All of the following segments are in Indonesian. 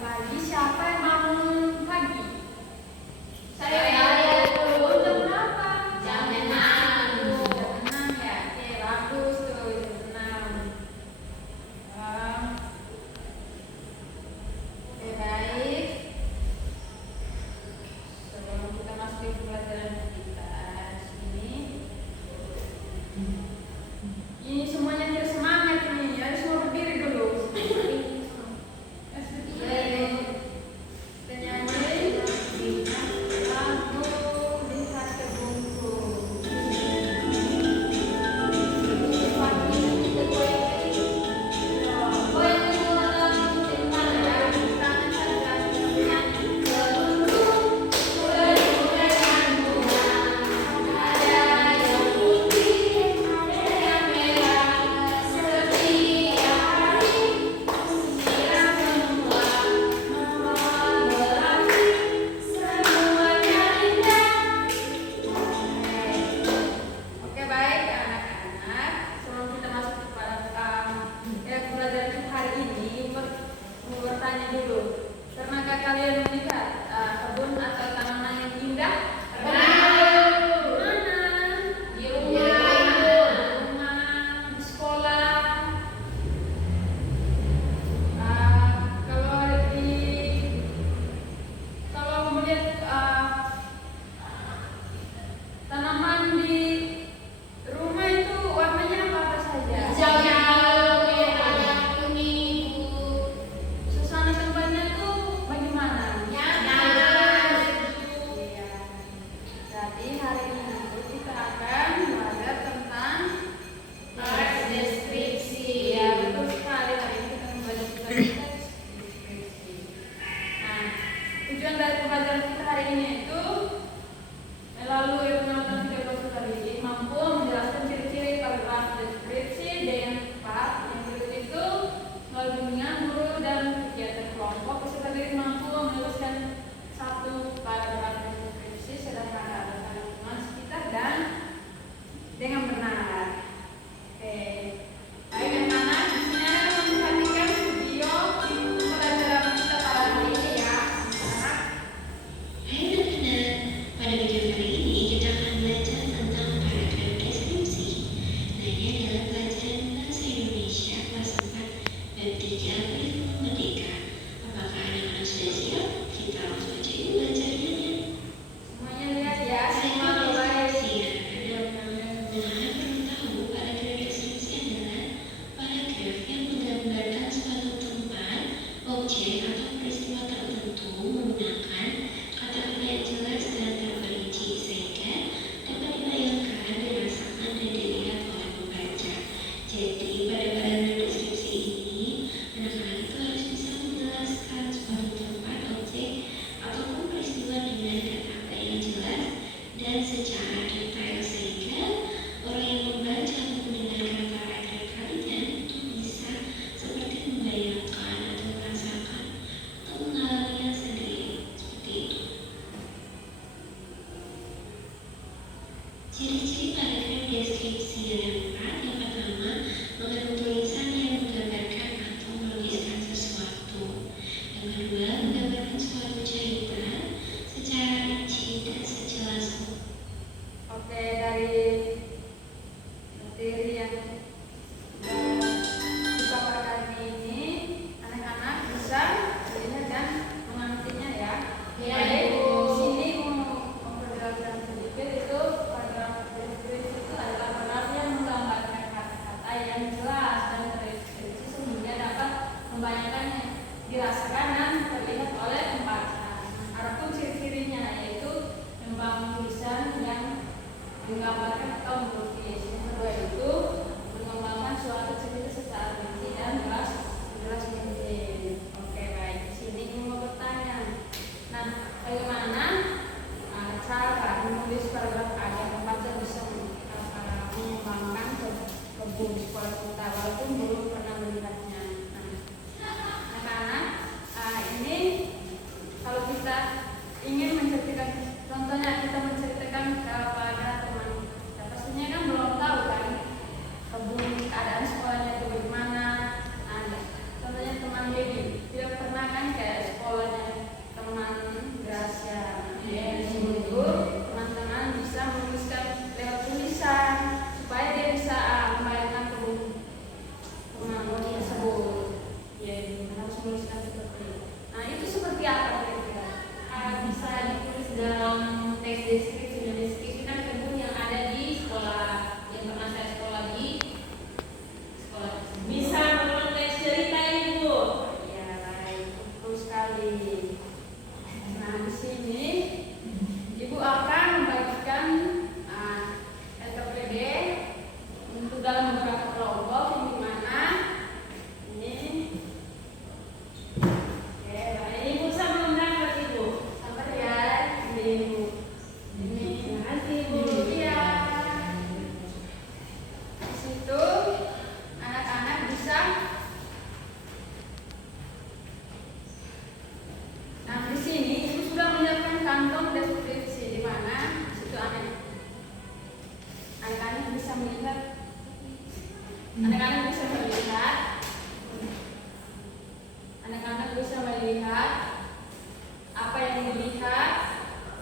pagi, siapa yang bangun pagi? Saya Jam berapa? Jam 6. Jam 6 ya? Oke, bagus tuh, jam 6. Oke, baik. Sebelum kita masuk ke pelajaran kita ini semuanya tidak semangat ini, harus semua berdiri dulu. Harus berdiri. Kita nyanyi lagu Lihat ke Bungku. Oke, baik anak-anak. Sebelum kita masuk kepada pelajaran kita hari ini, mau bertanya dulu. Pernahkah kalian melihat kebun atau tanaman yang indah? Mana? Di rumah. Di sekolah. Kalau melihat tanaman di rumah itu warnanya apa saja? Hijau, merah, kuning, biru. Suasana tempatnya itu bagaimana? Nyaman. Iya. Jadi hari ini kita akan belajar tentang Teks deskripsi. ya betul sekali, hari ini kita belajar tentang teks deskripsi. Nah, tujuan dari pembelajaran kita hari ini itu melalui penonton video brosur tadi mampu menjelaskan ciri-ciri paragraf deskripsi dengan tepat. Yang berikut itu melalui bimbingan guru dan kegiatan kelompok peserta didik mampu menuliskan satu paragraf deskripsi sederhana tentang lingkungan sekitar dan dengan benar. Oke, baik anak-anak, di sini anak memperhatikan video pelajaran kita pada hari ini ya, anak. Hai anak-anak, pada video kali ini kita akan belajar tentang paragraf deskripsi. Nah, ini adalah pelajaran bahasa Indonesia kelas 4 bab 3 Kurikulum Merdeka. Apakah anak-anak sudah siap? Kita langsung aja yuk belajarnya. Semuanya lihat ya, Saya semua baik. deskripsi anak-anak. Nah, perlu tahu paragraf deskripsi adalah paragraf yang menggambarkan suatu tempat, objek atau peristiwa tertentu menggunakan kata-kata yang jelas dan terperinci sehingga dapat dibayangkan, dirasakan, dan dilihat oleh pembaca. Jadi pada paragraf deskripsi ini anak-anak itu harus bisa menjelaskan suatu tempat, objek, ataupun peristiwa dengan kata-kata yang jelas dan secara detail sehingga orang yang membaca atau mendengarkan paragraf kalian itu bisa seperti membayangkan atau merasakan atau mengalaminya sendiri seperti itu. Ciri-ciri paragraf deskripsi yang pertama, mengandung tulisan yang menggambarkan atau menuliskan sesuatu. Yang kedua, menggambarkan suatu cerita secara rinci dan sejelas mungkin. Oke, dari materi yang dipaparkan ini, anak-anak bisa melihat dan mengertinya ya. Ya, Baik, Ibu. di sini mau memperjelaskan sedikit itu paragraf deskripsi itu adalah paragraf yang menggambarkan kata-kata yang jelas dan terinspirasi sehingga dapat membayangkannya, dirasakan dan terlihat oleh pembaca. Adapun ciri-cirinya yaitu membangun tulisan yang menggambarkan bisa melihat. Anak-anak bisa melihat. Anak-anak bisa melihat apa yang dilihat,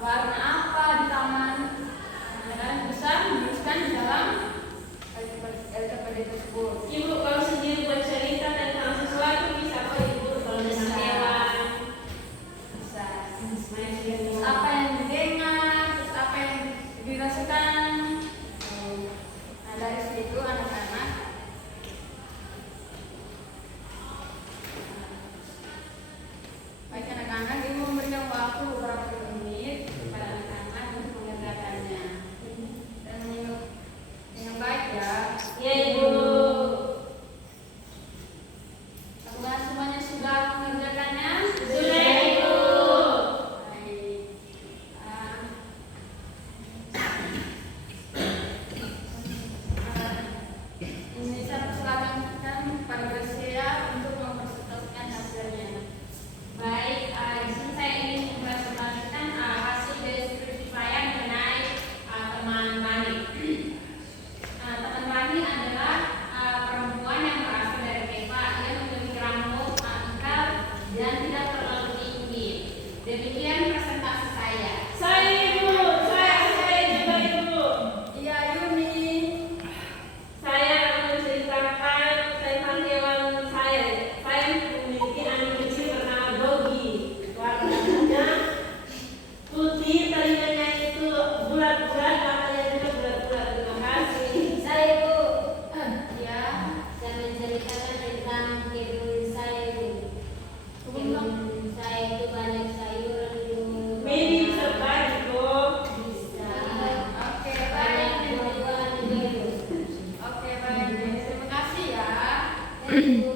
warna apa di taman. Anak-anak bisa menuliskan di dalam LKPD tersebut. Ibu kalau sendiri buat cerita tentang sesuatu bisa kok ibu kalau tentang hewan. Bisa. Main Apa yang didengar, terus apa yang dirasakan. Nah, dari situ anak-anak baik anak-anak, ibu memberikan waktu beberapa menit kepada anak-anak untuk mengerjakannya dan dengan baik ya. Ya ibu. Apakah semuanya sudah mengerjakannya? Sudah ibu. Baik. Ini saya persilakan kepada Gracia untuk mempresentasikan hasilnya. Baik, di sini saya ingin mempresentasikan hasil deskripsi saya mengenai teman Rani. Teman Rani adalah perempuan yang berasal dari Keva. Ia memiliki rambut ikal dan tidak terlalu tinggi. Demikian presentasi saya. Saya ibu, saya juga ibu. Iya, Yuni. Saya akan menceritakan tentang hewan saya. Saya memiliki anjing kecil bernama Doggy. Warnanya putih, telinganya itu bulat-bulat, matanya juga bulat-bulat. Terima kasih. Saya ibu. Ya. Saya menceritakan tentang kebun saya ibu. Kebun saya itu banyak sayuran ibu. Mini bisa bagi dong. Bisa. Oke, Banyak baik. buah-buahan juga ibu. Oke, baik. Terima kasih ya. Ibu.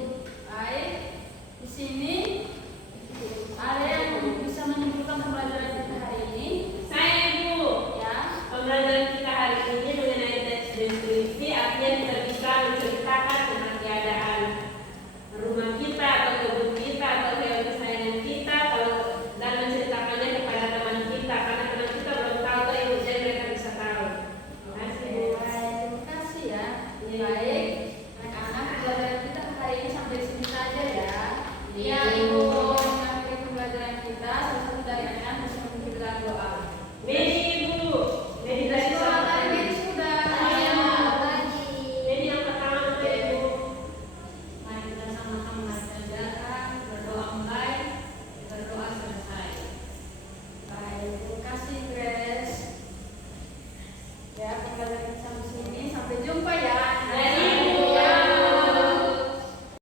Baik. Di sini ada yang bisa menyimpulkan pembelajaran kita hari ini? Saya ibu. Ya. Pembelajaran kita hari ini mengenai teks deskripsi, artinya kita bisa menceritakan tentang keadaan rumah kita atau kebun kita atau hewan kesayangan kita dan menceritakannya kepada teman kita karena teman kita belum tahu atau ibu jadi mereka bisa tahu. Terima kasih Bu. Baik, terima kasih ya. Baik. Anak-anak, pembelajaran kita hari ini sampai di sini saja ya. Iya.